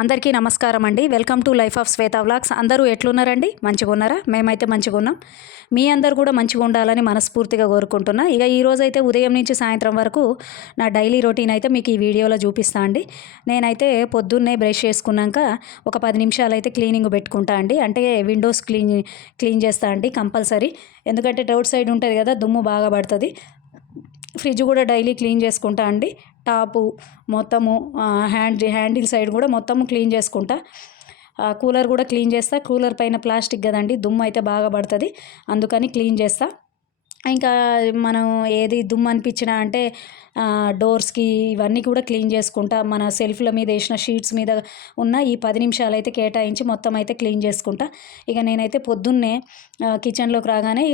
అందరికీ నమస్కారం అండి. Welcome to life of Shweta vlogs. అందరూ ఎట్లున్నారండి? మంచిగా ఉన్నారా? మేమైతే మంచిగా ఉన్నాం. మీ అందరు కూడా మంచిగా ఉండాలని మనస్ఫూర్తిగా కోరుకుంటున్నా. ఇక ఈరోజైతే ఉదయం నుంచి సాయంత్రం వరకు నా డైలీ రొటీన్ అయితే మీకు ఈ వీడియోలో చూపిస్తా అండి. నేనైతే పొద్దున్నే బ్రష్ చేసుకున్నాక ఒక 10 నిమిషాలు అయితే క్లీనింగ్ పెట్టుకుంటా అండి. అంటే విండోస్ క్లీన్ చేస్తా అండి కంపల్సరీ. ఎందుకంటే రోడ్ సైడ్ ఉంటుంది కదా, దుమ్ము బాగా పడుతుంది. ఫ్రిడ్జ్ కూడా డైలీ క్లీన్ చేసుకుంటా అండి. టాపు మొత్తము హ్యాండిల్ సైడ్ కూడా మొత్తము క్లీన్ చేసుకుంటా. కూలర్ కూడా క్లీన్ చేస్తా. కూలర్ పైన ప్లాస్టిక్ కదండి, దుమ్ము అయితే బాగా పడుతుంది, అందుకని క్లీన్ చేస్తా. ఇంకా మనం ఏది దుమ్ము అనిపించినా అంటే డోర్స్కి ఇవన్నీ కూడా క్లీన్ చేసుకుంటా. మన సెల్ఫ్ల మీద వేసిన షీట్స్ మీద ఉన్న ఈ 10 నిమిషాలు అయితే కేటాయించి మొత్తం అయితే క్లీన్ చేసుకుంటా. ఇక నేనైతే పొద్దున్నే కిచెన్లోకి రాగానే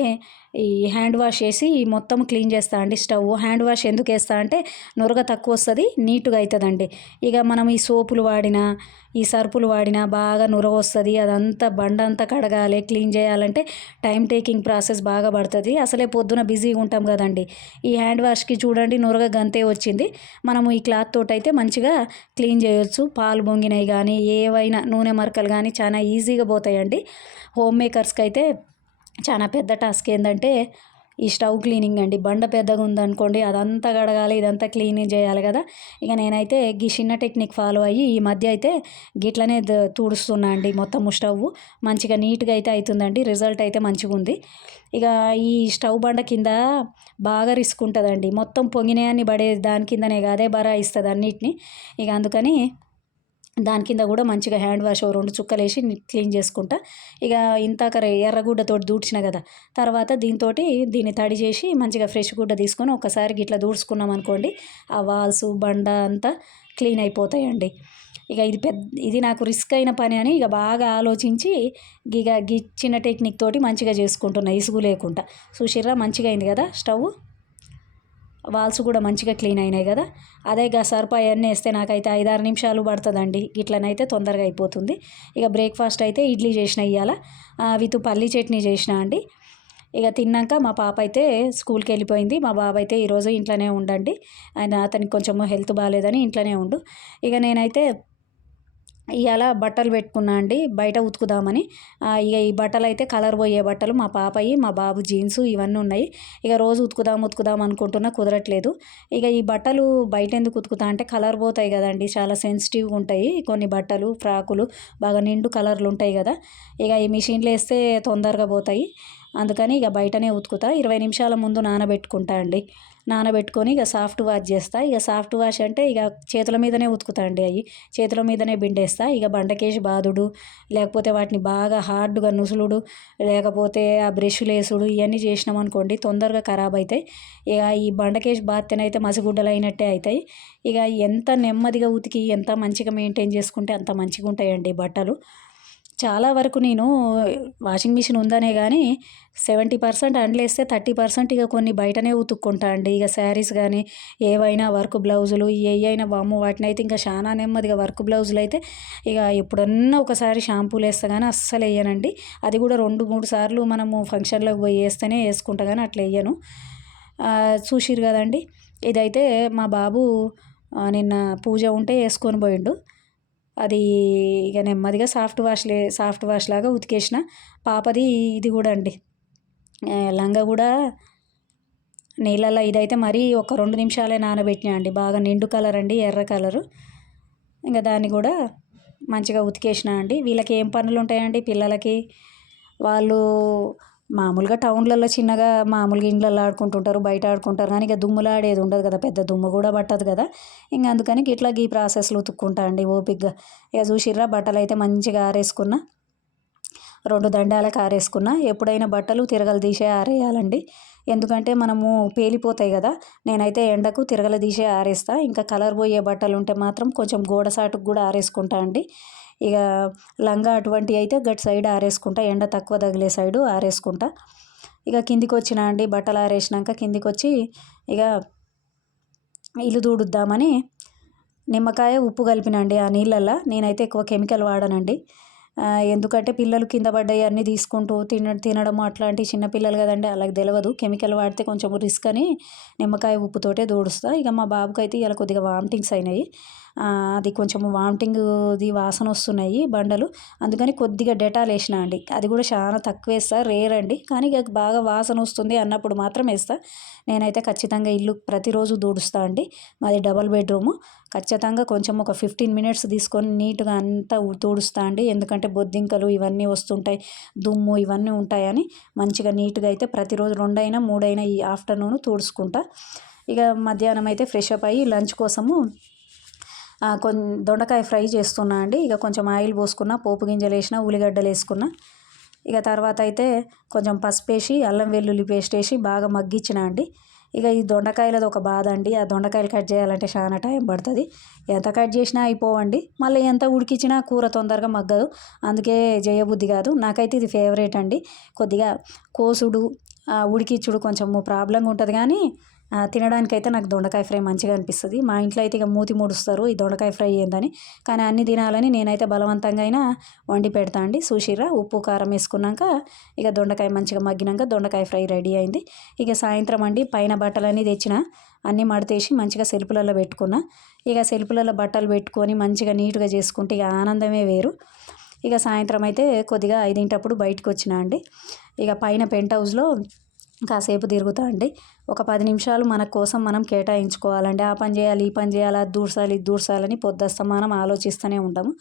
ఈ హ్యాండ్ వాష్ చేసి మొత్తం క్లీన్ చేస్తా అండి. స్టవ్ హ్యాండ్ వాష్ ఎందుకు వేస్తా అంటే నురగ తక్కువ వస్తుంది, నీట్గా అవుతుందండి. ఇక మనం ఈ సోపులు వాడినా ఈ సర్పులు వాడినా బాగా నురగ వస్తుంది. అదంతా బండంతా కడగాలి, క్లీన్ చేయాలంటే టైం టేకింగ్ ప్రాసెస్ బాగా పడుతుంది. అసలే పొద్దున బిజీగా ఉంటాం కదండి. ఈ హ్యాండ్ వాష్కి చూడండి నురగ గంతే వచ్చింది. మనము ఈ క్లాత్ తోటి అయితే మంచిగా క్లీన్ చేయొచ్చు. పాలు పొంగినవి కానీ ఏవైనా నూనె మరకలు కానీ చాలా ఈజీగా పోతాయండి. హోమ్ మేకర్స్కి అయితే చాలా పెద్ద టాస్క్ ఏంటంటే ఈ స్టవ్ క్లీనింగ్ అండి. బండ పెద్దగా ఉందనుకోండి, అదంతా కడగాలి, ఇదంతా క్లీనింగ్ చేయాలి కదా. ఇక నేనైతే ఈ చిన్న టెక్నిక్ ఫాలో అయ్యి ఈ మధ్య అయితే గిట్లనే తుడుస్తున్నా అండి. మొత్తం స్టవ్ మంచిగా నీట్గా అయితే అవుతుందండి. రిజల్ట్ అయితే మంచిగా ఉంది. ఇక ఈ స్టవ్ బండ కింద బాగా రిస్క్ ఉంటుందండి. మొత్తం పొంగినాయని పడే దాని కిందనే అదే బరా ఇస్తుంది అన్నిటిని. ఇక అందుకని దాని కింద కూడా మంచిగా హ్యాండ్ వాష్ 2 చుక్కలు వేసి క్లీన్ చేసుకుంటా. ఇక ఇంతాక ఎర్రగుడ్డతోటి దూడ్చిన కదా, తర్వాత దీన్ని తడి చేసి మంచిగా ఫ్రెష్ గుడ్డ తీసుకొని ఒకసారి గిట్లా దూడ్చుకున్నాం అనుకోండి, ఆ వాల్స్ బండ అంతా క్లీన్ అయిపోతాయండి. ఇక ఇది నాకు రిస్క్ అయిన పని అని ఇక బాగా ఆలోచించి చిన్న టెక్నిక్ తోటి మంచిగా చేసుకుంటున్నా, ఇసుగు లేకుండా. చూసిర్రా మంచిగా అయింది కదా స్టవ్. వాల్స్ కూడా మంచిగా క్లీన్ అయినాయి కదా. అదే సర్ప అవన్నీ వేస్తే నాకైతే 5-6 నిమిషాలు పడుతుందండి. ఇట్లనైతే తొందరగా అయిపోతుంది. ఇక బ్రేక్ఫాస్ట్ అయితే ఇడ్లీ చేసిన ఇవాళ విత్ పల్లి చట్నీ చేసిన అండి. ఇక తిన్నాక మా పాప అయితే స్కూల్కి వెళ్ళిపోయింది. మా బాబు అయితే ఈరోజు ఇంట్లోనే ఉండండి, అతనికి కొంచెం హెల్త్ బాగాలేదని ఇంట్లోనే ఉండు. ఇక నేనైతే ఇవాళ బట్టలు పెట్టుకున్నా అండి, బయట ఉతుకుదామని. ఇక ఈ బట్టలు అయితే కలర్ పోయే బట్టలు, మా పాపయి మా బాబు జీన్స్ ఇవన్నీ ఉన్నాయి. ఇక రోజు ఉతుకుదాం అనుకుంటున్నా, కుదరట్లేదు. ఇక ఈ బట్టలు బయట ఎందుకు ఉతుకుతా అంటే కలర్ పోతాయి కదండి, చాలా సెన్సిటివ్గా ఉంటాయి కొన్ని బట్టలు. ఫ్రాకులు బాగా నిండు కలర్లు ఉంటాయి కదా, ఇక ఈ మిషన్లో వేస్తే తొందరగా పోతాయి. అందుకని ఇక బయటనే ఉతుకుతా. 20 నిమిషాల ముందు నానబెట్టుకుంటా అండి. నానబెట్టుకొని ఇక సాఫ్ట్ వాష్ చేస్తా. ఇక సాఫ్ట్ వాష్ అంటే ఇక చేతుల మీదనే ఉతుకుతా అండి. చేతుల మీదనే బిండేస్తా. ఇక బండకేసి బాదుడు, లేకపోతే వాటిని బాగా హార్డ్గా నుసులుడు, లేకపోతే ఆ బ్రష్లు వేసుడు ఇవన్నీ చేసినాం అనుకోండి తొందరగా ఖరాబ్ అవుతాయి. ఇక ఈ బండకేసి బాత్తెనైతే మసిగుడ్డలు అయినట్టే అవుతాయి. ఇక ఎంత నెమ్మదిగా ఉతికి ఎంత మంచిగా మెయింటైన్ చేసుకుంటే అంత మంచిగా ఉంటాయండి బట్టలు. చాలా వరకు నేను వాషింగ్ మిషన్ ఉందనే కానీ 70% అండ్లేస్తే 30% ఇక కొన్ని బయటనే ఉతుక్కుంటా అండి. ఇక శారీస్ కానీ ఏవైనా వర్క్ బ్లౌజులు అయినా వాము వాటిని అయితే ఇంకా చాలా నెమ్మదిగా వర్క్ బ్లౌజులు అయితే ఇక ఎప్పుడన్నా ఒకసారి షాంపూలు వేస్తా కానీ అస్సలు వేయనండి. అది కూడా 2-3 సార్లు మనము ఫంక్షన్లోకి పోయి వేస్తేనే వేసుకుంటా కానీ అట్లా వేయను. చూసిరు కదండి. ఇదైతే మా బాబు నిన్న పూజ ఉంటే వేసుకొని పోయిండు. అది ఇక నెమ్మదిగా సాఫ్ట్ వాష్ లాగా ఉతికేసిన. పాపది ఇది కూడా అండి, లంగా కూడా నీళ్ళల్లో ఇదైతే మరీ ఒక 2 నిమిషాలే నానబెట్టినా అండి. బాగా నిండు కలర్ అండి, ఎర్ర కలరు. ఇంకా దాన్ని కూడా మంచిగా ఉతికేసిన అండి. వీళ్ళకి ఏం పనులు ఉంటాయండి పిల్లలకి, వాళ్ళు మామూలుగా టౌన్లలో చిన్నగా మామూలుగా ఇండ్లలో ఆడుకుంటుంటారు, బయట ఆడుకుంటారు కానీ ఇక దుమ్ములాడేది ఉండదు కదా, పెద్ద దుమ్ము కూడా పట్టదు కదా. ఇంకా అందుకని ఇట్లా ఈ ప్రాసెస్లో ఉతుక్కుంటా అండి ఓపిక్గా. ఇక చూసిర్రా బట్టలు అయితే మంచిగా ఆరేసుకున్నా, 2 దండాలకు ఆరేసుకున్నా. ఎప్పుడైనా బట్టలు తిరగలు తీసే ఆరేయాలండి, ఎందుకంటే మనము పేలిపోతాయి కదా. నేనైతే ఎండకు తిరగల తీసే ఆరేస్తా. ఇంకా కలర్ పోయే బట్టలు ఉంటే మాత్రం కొంచెం గోడ సాటుకు కూడా ఆరేసుకుంటా అండి. ఇక లంగా అటువంటి అయితే గట్టి సైడ్ ఆరేసుకుంటా, ఎండ తక్కువ తగిలే సైడు ఆరేసుకుంటా. ఇక కిందికి వచ్చిన అండి, బట్టలు ఆరేసినాక కిందికి వచ్చి ఇక ఇల్లు దూడుద్దామని నిమ్మకాయ ఉప్పు కలిపినండి ఆ నీళ్ళల్లో. నేనైతే ఎక్కువ కెమికల్ వాడనండి, ఎందుకంటే పిల్లలు కింద పడ్డాయి అన్నీ తీసుకుంటూ తినడం అట్లాంటి చిన్నపిల్లలు కదండి, అలాగే తెలియదు. కెమికల్ వాడితే కొంచెం రిస్క్ అని నిమ్మకాయ ఉప్పుతోటే దూడుస్తా. ఇక మా బాబుకి అయితే ఇలా కొద్దిగా వామిటింగ్స్ అయినాయి, అది కొంచెం వామిటింగ్ది వాసన వస్తున్నాయి బండలు. అందుకని కొద్దిగా డెటాల్ వేసిన అండి. అది కూడా చాలా తక్కువ వేస్తా, రేర్ అండి. కానీ ఇక బాగా వాసన వస్తుంది అన్నప్పుడు మాత్రం వేస్తా. నేనైతే ఖచ్చితంగా ఇల్లు ప్రతిరోజు తుడుస్తా అండి. మాది డబల్ బెడ్రూము. ఖచ్చితంగా కొంచెం ఒక 15 మినిట్స్ తీసుకొని నీట్గా అంతా తుడుస్తా అండి. ఎందుకంటే బొద్దింకలు ఇవన్నీ వస్తుంటాయి, దుమ్ము ఇవన్నీ ఉంటాయని మంచిగా నీట్గా అయితే ప్రతిరోజు 2 అయినా 3 అయినా ఈ ఆఫ్టర్నూన్ తుడుచుకుంటా. ఇక మధ్యాహ్నం అయితే ఫ్రెష్ అప్ అయ్యి లంచ్ కోసము దొండకాయ ఫ్రై చేస్తున్నా అండి. ఇక కొంచెం ఆయిల్ పోసుకున్న, పోపు గింజలు వేసిన, ఉల్లిగడ్డలు వేసుకున్న. ఇక తర్వాత అయితే కొంచెం పసుపు వేసి అల్లం వెల్లుల్లి పేస్ట్ వేసి బాగా మగ్గించిన అండి. ఇక ఈ దొండకాయలది ఒక బాధ అండి. ఆ దొండకాయలు కట్ చేయాలంటే చాలా టైం పడుతుంది. ఎంత కట్ చేసినా అయిపోవండి. మళ్ళీ ఎంత ఉడికించినా కూర తొందరగా మగ్గదు. అందుకే చేయబుద్ధి కాదు. నాకైతే ఇది ఫేవరెట్ అండి. కొద్దిగా కోసుడు ఉడికించుడు కొంచెం ప్రాబ్లంగా ఉంటుంది, కానీ తినడానికైతే నాకు దొండకాయ ఫ్రై మంచిగా అనిపిస్తుంది. మా ఇంట్లో అయితే ఇక మూతి ముడుస్తారు ఈ దొండకాయ ఫ్రై ఏందని. కానీ అన్ని తినాలని నేనైతే బలవంతంగా అయినా వండి పెడతా అండి. చూసిర్రా, ఉప్పు కారం వేసుకున్నాక ఇక దొండకాయ మంచిగా మగ్గినాక దొండకాయ ఫ్రై రెడీ అయింది. ఇక సాయంత్రం అండి పైన బట్టలన్నీ తెచ్చిన, అన్నీ మడతేసి మంచిగా సెల్పులలో పెట్టుకున్నా. ఇక సెల్పులలో బట్టలు పెట్టుకొని మంచిగా నీట్గా చేసుకుంటే ఇక ఆనందమే వేరు. ఇక సాయంత్రం అయితే కొద్దిగా 5 బయటకు వచ్చిన అండి. ఇక పైన పెంట్ హౌస్లో కాసేపు తిరుగుతా అండి. ఒక 10 నిమిషాలు మన కోసం మనం కేటాయించుకోవాలండి. ఆ పని చేయాలి, ఈ పని చేయాలి, అది దూర్చాలి, ఇది దూర్చాలని పొద్దస్తమానం ఆలోచిస్తూనే ఉంటాము.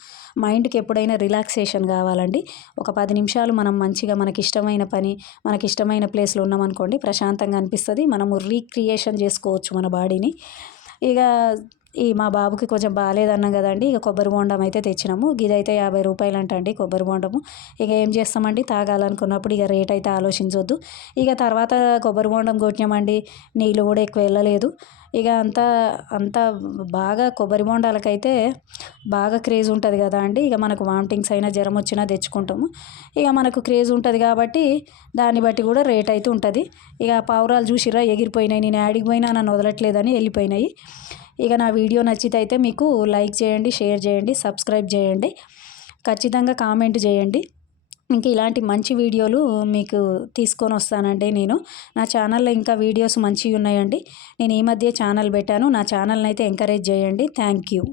మైండ్కి ఎప్పుడైనా రిలాక్సేషన్ కావాలండి. ఒక 10 నిమిషాలు మనం మంచిగా మనకిష్టమైన పని, మనకిష్టమైన ప్లేస్లో ఉన్నామనుకోండి, ప్రశాంతంగా అనిపిస్తుంది. మనము రీక్రియేషన్ చేసుకోవచ్చు మన బాడీని. ఇక మా బాబుకి కొంచెం బాగాలేదన్నాం కదండి. ఇక కొబ్బరి బోండం అయితే తెచ్చినాము. ఇదైతే 50 రూపాయలు అంటండి కొబ్బరి బోండము. ఇక ఏం చేస్తామండి, తాగాలనుకున్నప్పుడు ఇక రేట్ అయితే ఆలోచించొద్దు. ఇక తర్వాత కొబ్బరి బోండం కొట్టినామండి. నీళ్ళు కూడా ఎక్కువ వెళ్ళలేదు. ఇక అంతా బాగా కొబ్బరి బోండాలకైతే బాగా క్రేజ్ ఉంటుంది కదా అండి. ఇక మనకు వామిటింగ్స్ అయినా జ్వరం వచ్చినా తెచ్చుకుంటాము. ఇక మనకు క్రేజ్ ఉంటుంది కాబట్టి దాన్ని బట్టి కూడా రేట్ అయితే ఉంటుంది. ఇక పావురాలు చూసిర్రా ఎగిరిపోయినాయి. నేను యాడికి పోయినా నన్ను వదలట్లేదని వెళ్ళిపోయినాయి. ఇక నా వీడియో నచ్చితే అయితే మీకు లైక్ చేయండి, షేర్ చేయండి, సబ్స్క్రైబ్ చేయండి, ఖచ్చితంగా కామెంట్ చేయండి. ఇంకా ఇలాంటి మంచి వీడియోలు మీకు తీసుకొని వస్తానండి నేను. నా ఛానల్లో ఇంకా వీడియోస్ మంచివి ఉన్నాయండి. నేను ఈ మధ్య ఛానల్ పెట్టాను. నా ఛానల్ని అయితే ఎంకరేజ్ చేయండి. Thank you.